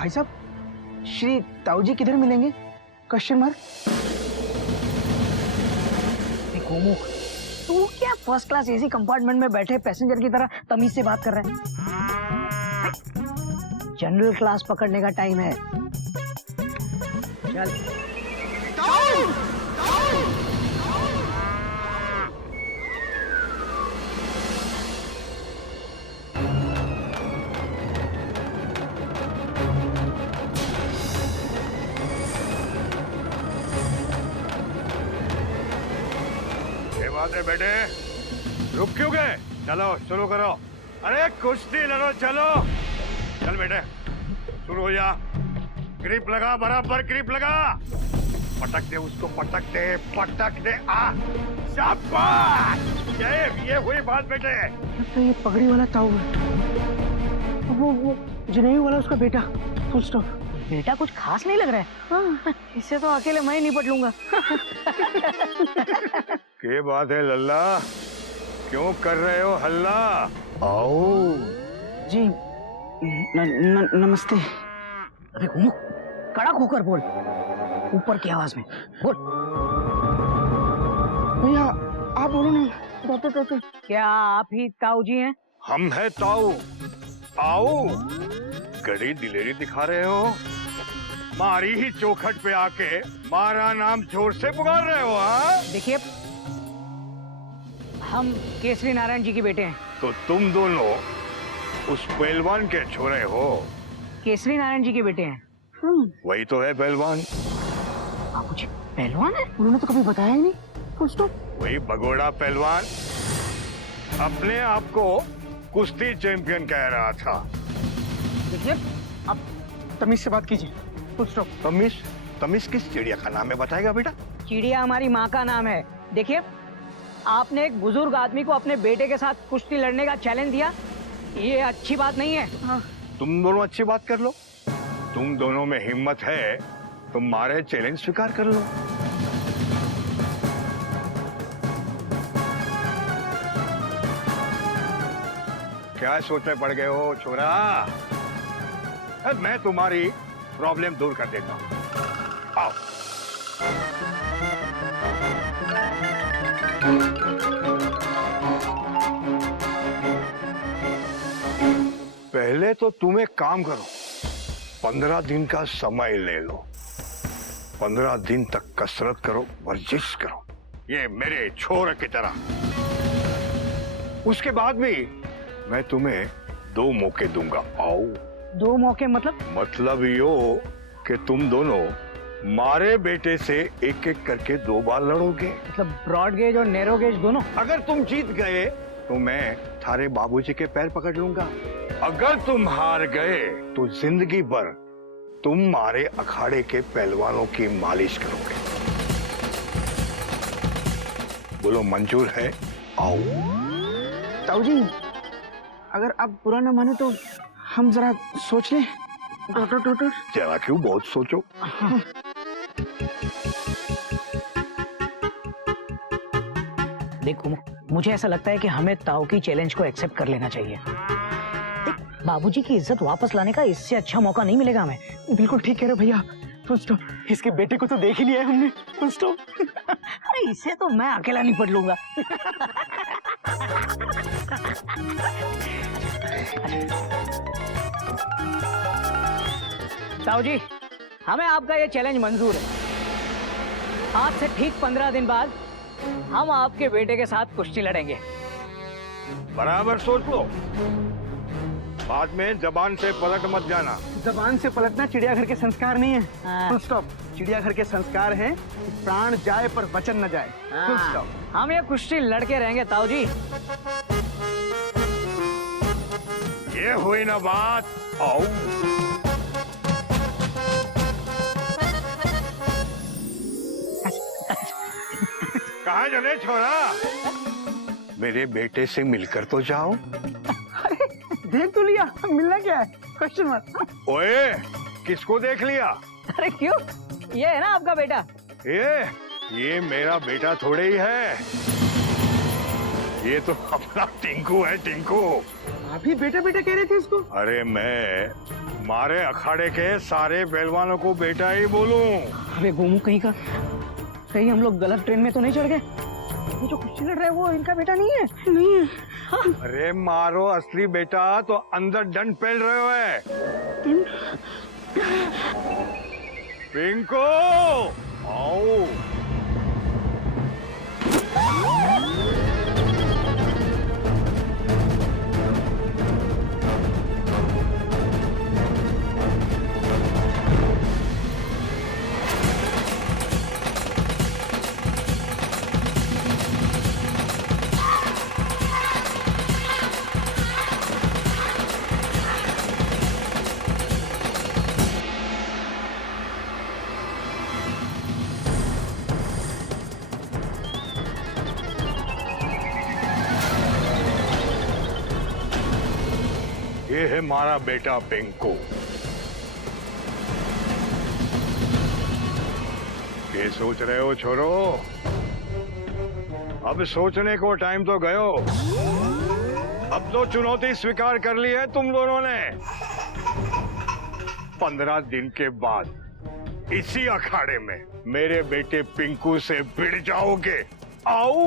भाई साहब, श्री ताऊ जी किधर मिलेंगे? Question mark. गोमुख, तू क्या फर्स्ट क्लास एसी कंपार्टमेंट में बैठे पैसेंजर की तरह तमीज से बात कर रहा है? जनरल क्लास पकड़ने का टाइम है। चल। बात है बेटे, रुक क्यों गए? चलो शुरू करो। अरे कुश्ती लड़ो, चलो चल बेटे शुरू हो जा। ग्रिप लगा, बराबर ग्रिप लगा। पटक दे उसको, पटक दे, पटक दे। शाबाश, ये हुई बात बेटे। तो ये पगड़ी वाला ताऊ है, वो जनेऊ वाला उसका बेटा। Full stop. बेटा कुछ खास नहीं लग रहा है। हाँ, इससे तो अकेले मैं ही निपट लूंगा। क्या बात है लल्ला, क्यों कर रहे हो हल्ला? आओ जी। नमस्ते। अरे घूमो, कड़क होकर बोल, ऊपर की आवाज में बोल। भैया आप बोलो ना। डॉक्टर क्या आप ही ताऊ जी हैं? हम है ताऊ। आओ, गड़ी दिलेरी दिखा रहे हो? मारी ही चौखट पे आके मारा नाम जोर से पुकार रहे हो? देखिए, हम केसरी नारायण जी के बेटे हैं। तो तुम दोनों उस पहलवान के छोरे हो? केसरी नारायण जी के बेटे हैं। वही तो है पहलवान। बाबूजी पहलवान है? उन्होंने तो कभी बताया ही नहीं। वही भगोड़ा पहलवान अपने आप को कुश्ती चैंपियन कह रहा था। देखिए, अब तमीज से बात कीजिए। तमीज? तमीज किस चिड़िया का नाम है बताएगा बेटा? चिड़िया हमारी माँ का नाम है। देखिए, आपने एक बुजुर्ग आदमी को अपने बेटे के साथ कुश्ती लड़ने का चैलेंज दिया, ये अच्छी बात नहीं है। हाँ। तुम दोनों अच्छी बात कर लो। तुम दोनों में हिम्मत है, तुम मारे चैलेंज स्वीकार कर लो। क्या सोच में पड़ गए हो छोरा? मैं तुम्हारी प्रॉब्लम दूर कर देता हूं। आओ। पहले तो तुम एक काम करो, 15 दिन का समय ले लो। 15 दिन तक कसरत करो, वर्जिश करो, ये मेरे छोरे की तरह। उसके बाद भी मैं तुम्हें 2 मौके दूंगा। आओ। 2 मौके मतलब? मतलब यो कि तुम दोनों मारे बेटे से एक एक करके 2 बार लड़ोगे। मतलब ब्रॉड गेज और नैरो गेज दोनों? अगर तुम जीत गए तो मैं थारे बाबूजी के पैर पकड़ लूंगा। अगर तुम हार गए तो जिंदगी भर तुम मारे अखाड़े के पहलवानों की मालिश करोगे। बोलो मंजूर है? आओ। ताऊ जी, अगर आप बुरा न माने तो हम जरा सोच लें। डॉक्टर जरा क्यों, बहुत सोचो। देखो, मुझे ऐसा लगता है कि हमें ताऊ की चैलेंज को एक्सेप्ट कर लेना चाहिए। बाबूजी की इज्जत वापस लाने का इससे अच्छा मौका नहीं मिलेगा हमें। बिल्कुल ठीक कह रहे हो भैया। Full stop. इसके बेटे को तो देख ही लिया है हमने। Full stop. अरे इससे तो मैं अकेला निपट लूंगा। ताऊ जी, हमें आपका ये चैलेंज मंजूर है। आज से ठीक 15 दिन बाद हम आपके बेटे के साथ कुश्ती लड़ेंगे। बराबर सोच लो, बाद में जबान से पलट मत जाना। जबान से पलटना चिड़ियाघर के संस्कार नहीं है। हाँ। Full stop. चिड़ियाघर के संस्कार हैं कि प्राण जाए पर वचन न जाए। Full stop. हम ये कुश्ती लड़के रहेंगे ताऊ जी। ये हुई ना बात। आओ। कहाँ चले छोरा? मेरे बेटे से मिलकर तो जाओ। देख तो लिया, मिलना क्या है? Question mark. ओए, किसको देख लिया? अरे क्यों, ये है ना आपका बेटा। ये मेरा बेटा थोड़े ही है, ये तो अपना टिंकू है, टिंकू। आप ही बेटा बेटा कह रहे थे इसको? अरे मैं मारे अखाड़े के सारे पहलवानों को बेटा ही बोलूं? अबे गोमू कहीं का, कहीं हम लोग गलत ट्रेन में तो नहीं चढ़ गए? वो जो कुश्ती लड़ रहा है वो इनका बेटा नहीं है? नहीं है। हाँ। अरे मारो असली बेटा तो अंदर डंड पेल रहे हो है। पिंको आओ। ये है हमारा बेटा पिंकू। ये सोच रहे हो छोरो? अब सोचने को टाइम तो गयो। अब तो चुनौती स्वीकार कर ली है तुम दोनों ने। 15 दिन के बाद इसी अखाड़े में मेरे बेटे पिंकू से भिड़ जाओगे। आओ।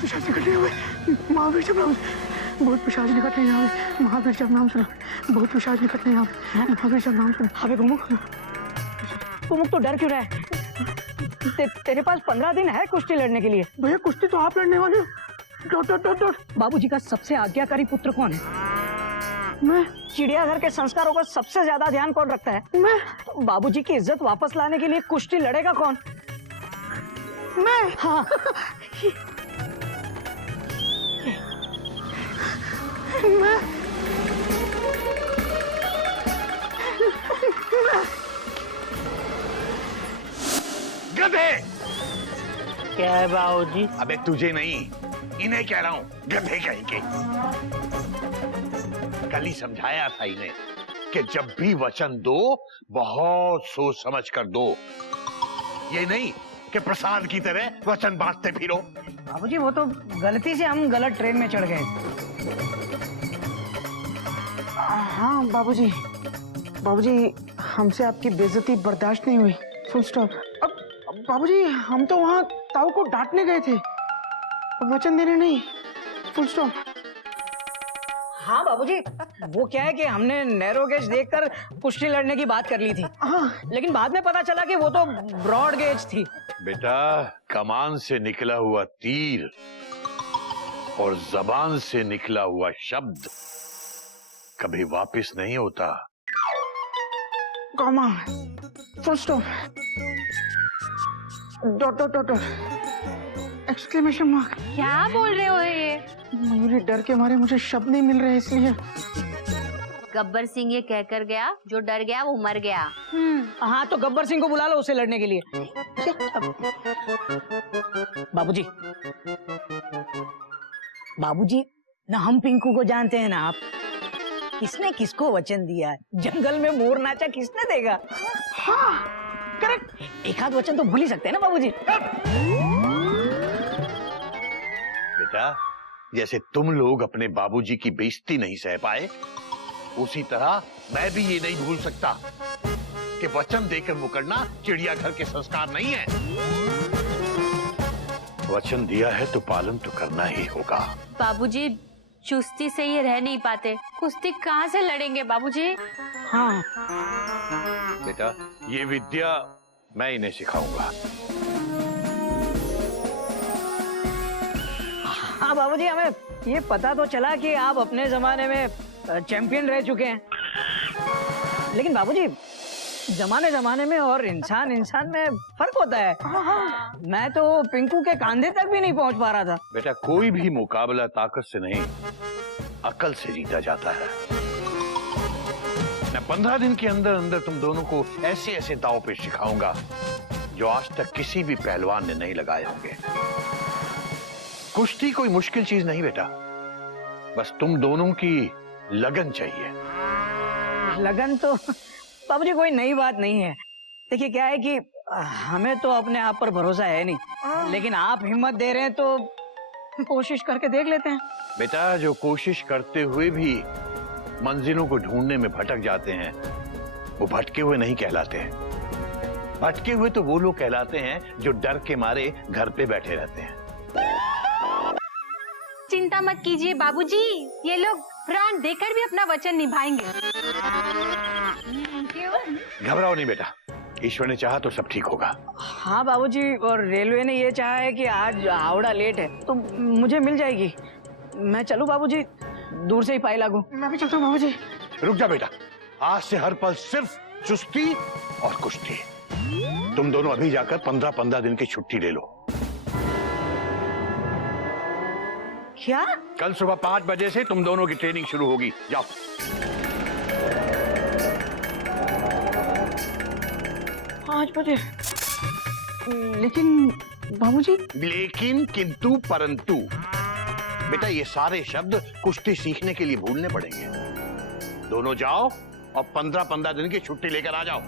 पिशाच निकल रहे हुए, महावीर जब नाम, बहुत पिशाच निकल रहे हैं। महावीर जब नाम सुना, बहुत पिशाच निकल रहे हैं। महावीर जब नाम सुना। अबे गोमुख, गोमुख तो डर क्यों रहा है? तेरे पास 15 दिन है कुश्ती लड़ने के लिए। भैया कुश्ती तो आप लड़ने वाले हो। बाबूजी का सबसे आज्ञाकारी पुत्र कौन है? मैं। चिड़ियाघर के संस्कारों का सबसे ज्यादा ध्यान कौन रखता है? मैं। बाबूजी की इज्जत वापस लाने के लिए कुश्ती लड़ेगा कौन? मैं। हाँ। मैं। गधे। क्या है बाबूजी? अबे तुझे नहीं, इन्हें कह रहा हूं, गधे कहीं के। कल ही समझाया था इन्हें कि जब भी वचन दो बहुत सोच समझ कर दो। ये नहीं कि प्रसाद की तरह वचन बांटते फिरो। बाबूजी वो तो गलती से हम गलत ट्रेन में चढ़ गए। हाँ बाबूजी, बाबूजी हमसे आपकी बेइज्जती बर्दाश्त नहीं हुई। Full stop. अब बाबूजी हम तो वहाँ ताऊ को डांटने गए थे, वचन देने नहीं। Full stop. हाँ बाबूजी, वो क्या है कि हमने नैरो गेज देखकर कुश्ती लड़ने की बात कर ली थी। हाँ, लेकिन बाद में पता चला कि वो तो ब्रॉड गेज थी। बेटा, कमान से निकला हुआ तीर और जबान से निकला हुआ शब्द कभी वापस नहीं होता। Comma, full stop, dot dot dot, exclamation mark. क्या बोल रहे हो ये? मयूरी डर के मारे मुझे शब्द नहीं मिल रहे इसलिए। गब्बर सिंह ये कहकर गया, जो डर गया वो मर गया। हाँ तो गब्बर सिंह को बुला लो उसे लड़ने के लिए। बाबूजी, बाबूजी ना हम पिंकू को जानते हैं ना आप। किसने किसको वचन दिया? जंगल में मोर नाचा किसने देगा? हाँ करेक्ट, एक आध वचन तो भूल ही सकते हैं ना बाबूजी। बेटा, जैसे तुम लोग अपने बाबूजी की बेइज्जती नहीं सह पाए, उसी तरह मैं भी ये नहीं भूल सकता कि वचन देकर मुकरना चिड़ियाघर के संस्कार नहीं है। वचन दिया है तो पालन तो करना ही होगा। बाबूजी चुस्ती से ये रह नहीं पाते, कुश्ती कहाँ से लड़ेंगे बाबूजी? हाँ बेटा, ये विद्या मैं इन्हें सिखाऊंगा। हाँ बाबूजी, हमें ये पता तो चला कि आप अपने जमाने में चैंपियन रह चुके हैं, लेकिन बाबूजी जमाने जमाने में और इंसान इंसान में फर्क होता है। मैं तो पिंकू के कंधे तक भी नहीं पहुंच पा रहा था। बेटा, कोई भी मुकाबला ताकत से नहीं, अकल से जीता जाता है। मैं 15 दिन के अंदर अंदर तुम दोनों को ऐसे ऐसे दांव पे सिखाऊंगा जो आज तक किसी भी पहलवान ने नहीं लगाए होंगे। कुश्ती कोई मुश्किल चीज नहीं बेटा, बस तुम दोनों की लगन चाहिए। लगन तो बाबूजी कोई नई बात नहीं है। देखिए क्या है कि हमें तो अपने आप पर भरोसा है नहीं, लेकिन आप हिम्मत दे रहे हैं तो कोशिश करके देख लेते हैं। बेटा, जो कोशिश करते हुए भी मंजिलों को ढूंढने में भटक जाते हैं वो भटके हुए नहीं कहलाते हैं। भटके हुए तो वो लोग कहलाते हैं जो डर के मारे घर पे बैठे रहते हैं। चिंता मत कीजिए बाबूजी, ये लोग प्राण देकर भी अपना वचन निभाएंगे। घबराओ नहीं बेटा, ईश्वर ने चाहा तो सब ठीक होगा। हाँ बाबूजी, और रेलवे ने ये चाहा है कि आज हावड़ा लेट है तो मुझे मिल जाएगी। मैं चलूं बाबूजी, दूर से ही पाई लागू। मैं भी चलता हूँ बाबूजी। रुक जा बेटा, आज से हर पल सिर्फ चुस्ती और कुश्ती। तुम दोनों अभी जाकर 15-15 दिन की छुट्टी ले लो। क्या? कल सुबह 5 बजे से तुम दोनों की ट्रेनिंग शुरू होगी। जाओ। 5 बजे? लेकिन बाबूजी। लेकिन, किंतु, परंतु बेटा, ये सारे शब्द कुश्ती सीखने के लिए भूलने पड़ेंगे। दोनों जाओ और 15-15 दिन की छुट्टी लेकर आ जाओ।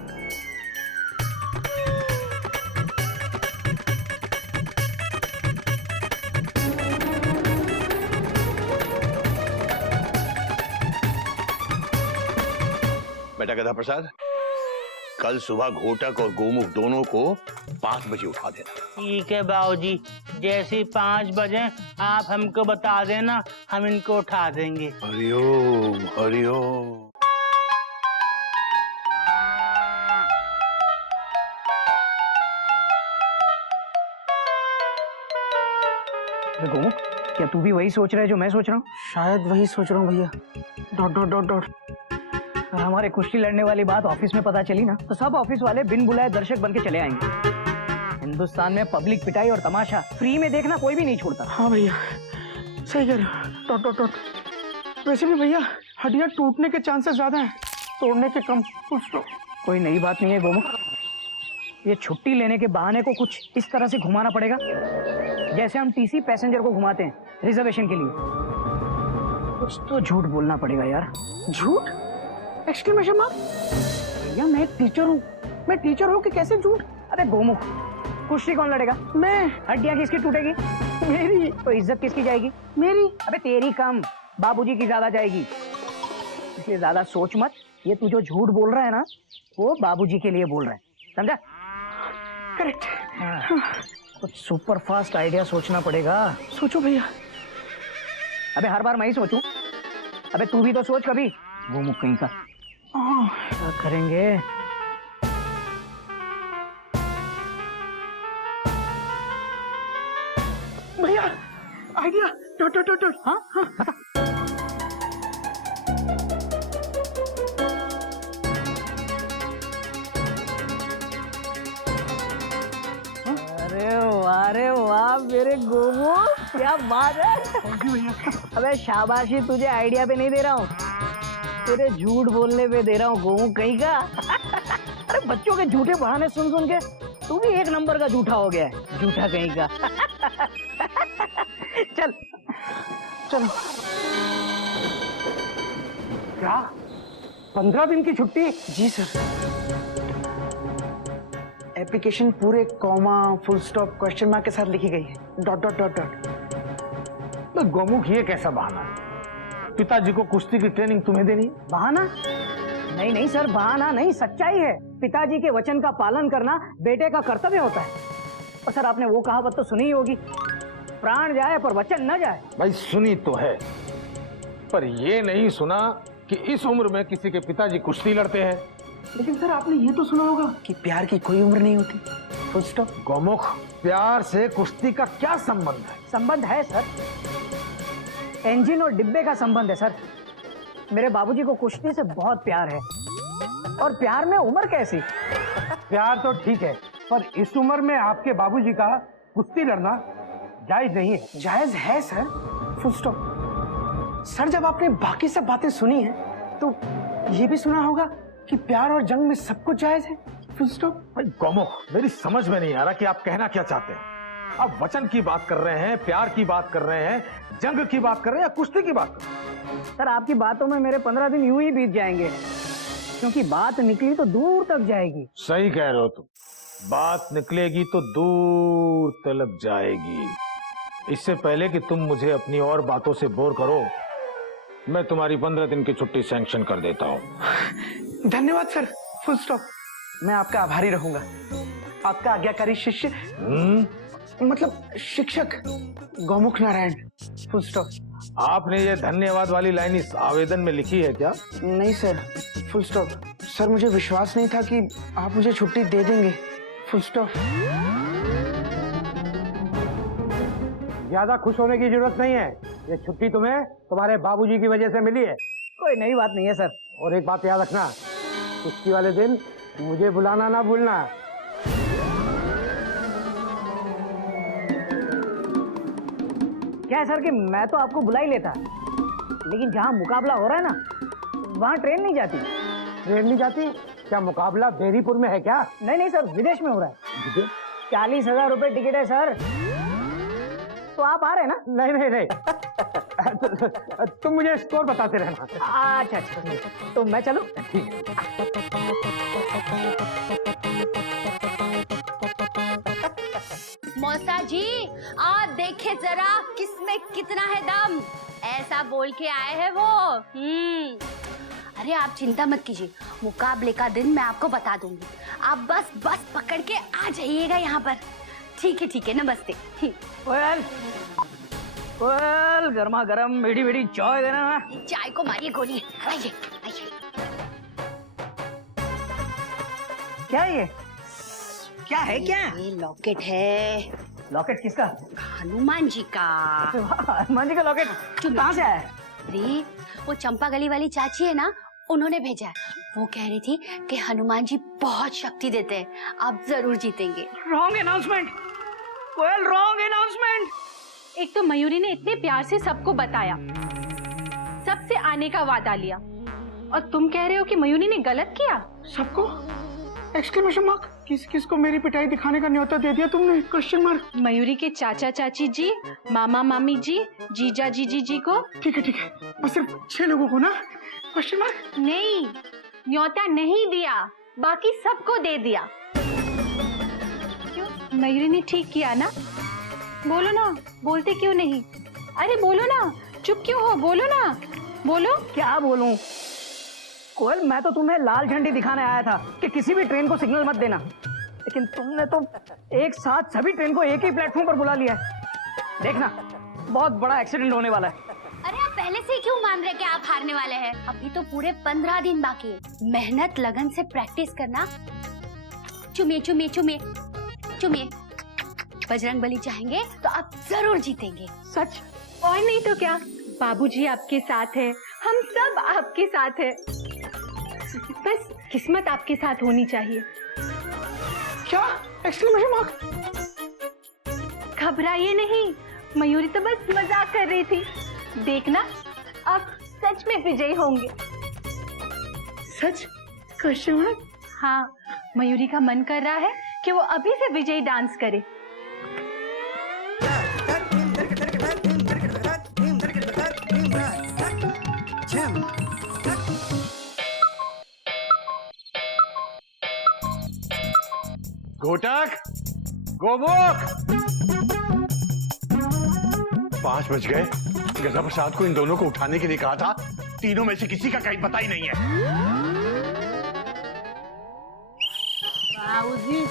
बेटा गधा प्रसाद, कल सुबह घोटक और गोमुख दोनों को 5 बजे उठा देना। ठीक है बाबूजी, जैसे 5 बजे आप हमको बता देना, हम इनको उठा देंगे। हरिओम हरिओम। गोमुख, क्या तू भी वही सोच रहा है जो मैं सोच रहा हूँ? शायद वही सोच रहा हूँ भैया। Dot dot dot dot. अगर हमारे कुश्ती लड़ने वाली बात ऑफिस में पता चली ना तो सब ऑफिस वाले बिन बुलाए दर्शक बन के चले आएंगे। हिंदुस्तान में पब्लिक पिटाई और तमाशा फ्री में देखना कोई भी नहीं छोड़ता। हाँ भैया, सही कह रहे हो। Dot dot dot. वैसे भी भैया, हड्डियां टूटने के चांसेस ज्यादा हैं, तोड़ने के कम। कोई नई बात नहीं है गोमुख, ये छुट्टी लेने के बहाने को कुछ इस तरह से घुमाना पड़ेगा जैसे हम टीसी पैसेंजर को घुमाते हैं रिजर्वेशन के लिए। कुछ तो झूठ बोलना पड़ेगा यार। झूठ? Exclamation mark. भैया, मैं एक टीचर हूँ। मैं टीचर हूँ कि कैसे झूठ? अरे गोमुख, कुश्ती कौन लड़ेगा? मैं। हड्डियां किसकी टूटेगी? मेरी। तो इज्जत किसकी जाएगी? मेरी। अबे तेरी कम, बाबूजी की ज्यादा जाएगी। इसलिए ज्यादा सोच मत। ये तू जो झूठ बोल रहा है ना, वो बाबूजी के लिए बोल रहा है, समझा? करेक्ट। कुछ सुपर फास्ट आइडिया सोचना पड़ेगा। सोचो भैया। अबे हर बार मैं ही सोचूं? अबे तू भी तो सोच कभी। गोमुख कहीं का। क्या करेंगे? भैया, idea. Dot dot dot dot. हाँ हाँ बता। अरे वाह मेरे गोमुख, क्या बात है। अबे शाबाशी, तुझे आइडिया पे नहीं दे रहा हूँ, तेरे झूठ बोलने पे दे रहा हूँ गोमुख कहीं का। अरे बच्चों के झूठे बहाने सुन सुन के तू भी 1 नंबर का झूठा हो गया है, झूठा कहीं का। चल चलो। क्या 15 दिन की छुट्टी? जी सर। एप्लीकेशन पूरे comma, full stop, question mark के साथ लिखी गई है। Dot dot dot dot. तो गोमुख, ये कैसा बहाना है? पिताजी को कुश्ती की ट्रेनिंग तुम्हें देनी? बहाना? नहीं नहीं सर, बहाना नहीं, सच्चाई है। पिताजी के वचन का पालन करना बेटे का कर्तव्य होता है। और सर, आपने वो कहावत तो सुनी ही होगी, प्राण जाए पर वचन न जाए। भाई सुनी तो है, पर ये नहीं सुना कि इस उम्र में किसी के पिताजी कुश्ती लड़ते हैं। लेकिन सर, आपने ये तो सुना होगा कि प्यार की कोई उम्र नहीं होती। Full stop. गोमुख, प्यार से कुश्ती का क्या संबंध है? संबंध है सर, इंजन और डिब्बे का संबंध है सर। मेरे बाबूजी को कुश्ती से बहुत प्यार है, और प्यार में उम्र कैसी? प्यार तो ठीक है, पर इस उम्र में आपके बाबूजी का कुश्ती लड़ना जायज नहीं है। जायज है सर। Full stop. सर, जब आपने बाकी सब बातें सुनी हैं तो ये भी सुना होगा कि प्यार और जंग में सब कुछ जायज है। Full stop. भाई गोमुख, मेरी समझ में नहीं आ रहा कि आप कहना क्या चाहते हैं। आप वचन की बात कर रहे हैं, प्यार की बात कर रहे हैं, जंग की बात कर रहे हैं या कुश्ती की बात कर रहे हैं? सर, आपकी बातों में मेरे 15 दिन यूं ही बीत जाएंगे, क्योंकि बात निकली तो दूर तक जाएगी। सही कह रहे हो तुम, बात निकलेगी तो दूर तलक जाएगी। इससे पहले कि तुम मुझे अपनी और बातों से बोर करो, मैं तुम्हारी 15 दिन की छुट्टी सैंक्शन कर देता हूँ। धन्यवाद सर, फुल स्टॉप। मैं आपका आभारी रहूंगा। आपका आज्ञाकारी शिष्य, मतलब शिक्षक गौमुख नारायण, फुल स्टॉप। आपने ये धन्यवाद वाली लाइन इस आवेदन में लिखी है क्या? नहीं सर, फुल स्टॉप। सर मुझे विश्वास नहीं था कि आप मुझे छुट्टी दे देंगे, फुल स्टॉप। ज्यादा खुश होने की जरूरत नहीं है। ये छुट्टी तुम्हें तुम्हारे बाबूजी की वजह से मिली है। कोई नई बात नहीं है सर। और एक बात याद रखना, कुश्ती वाले दिन मुझे बुलाना ना भूलना। क्या है सर कि मैं तो आपको बुला ही लेता, लेकिन जहाँ मुकाबला हो रहा है ना, वहाँ ट्रेन नहीं जाती। ट्रेन नहीं जाती? क्या मुकाबला बेरीपुर में है क्या? नहीं सर, विदेश में हो रहा है। 40,000 रुपए टिकट है सर। तो आप आ रहे हैं ना? नहीं तुम मुझे स्कोर बताते रहना। अच्छा, तो मैं चलूं? मौसा जी, आप देखे जरा किसमें कितना है दम। ऐसा बोल के आए हैं वो। अरे आप चिंता मत कीजिए, मुकाबले का दिन मैं आपको बता दूंगी। आप बस पकड़ के आ जाइएगा यहाँ पर। ठीक है, नमस्ते। वेल, गर्मा गर्म मीठी चाय देना। चाय को मारिए गोली। आइए। क्या ये? क्या है क्या? ये लॉकेट है। लॉकेट किसका? हनुमान जी का। हनुमान जी का लॉकेट कहाँ से आया? अरे वो चंपा गली वाली चाची है ना, उन्होंने भेजा है। वो कह रही थी कि हनुमान जी बहुत शक्ति देते हैं, आप जरूर जीतेंगे। Wrong announcement. Well, wrong announcement. एक तो मयूरी ने इतने प्यार से सबको बताया, सबसे आने का वादा लिया, और तुम कह रहे हो कि मयूरी ने गलत किया। सबको? Exclamation mark. किसको मेरी पिटाई दिखाने का न्योता दे दिया तुमने? Question mark. मयूरी के चाचा चाची जी, मामा मामी जी, जीजा जीजी जी को। ठीक है, और सिर्फ 6 लोगों को ना? Question mark. नहीं, न्योता नहीं दिया, बाकी सबको दे दिया। क्यों? मयूरी ने ठीक किया ना? बोलो ना, बोलते क्यों नहीं? अरे बोलो ना, चुप क्यों हो? बोलो ना, बोलो। क्या बोलूं? कोयल, मैं तो तुम्हें लाल झंडी दिखाने आया था कि किसी भी ट्रेन को सिग्नल मत देना, लेकिन तुमने तो एक साथ सभी ट्रेन को एक ही प्लेटफॉर्म पर बुला लिया है। देखना, बहुत बड़ा एक्सीडेंट होने वाला है। अरे आप पहले से ही क्यों मान रहे कि आप हारने वाले हैं? अभी तो पूरे 15 दिन बाकी है। मेहनत लगन से प्रैक्टिस करना। चुमिए। बजरंगबली चाहेंगे तो आप जरूर जीतेंगे। सच? और नहीं तो क्या, बाबूजी आपके साथ है, हम सब आपके साथ है। बस किस्मत आपके साथ होनी चाहिए। क्या? Exclamation mark. घबराइए नहीं, मयूरी तो बस मजाक कर रही थी। देखना, आप सच में विजयी होंगे। सच? Question mark. हाँ, मयूरी का मन कर रहा है कि वो अभी से विजयी डांस करे। घोटक, गोमुख। 5 बज गए। गजा प्रसाद को इन दोनों को उठाने के लिए कहा था, तीनों में से किसी का कहीं पता ही नहीं है। बाबूजी,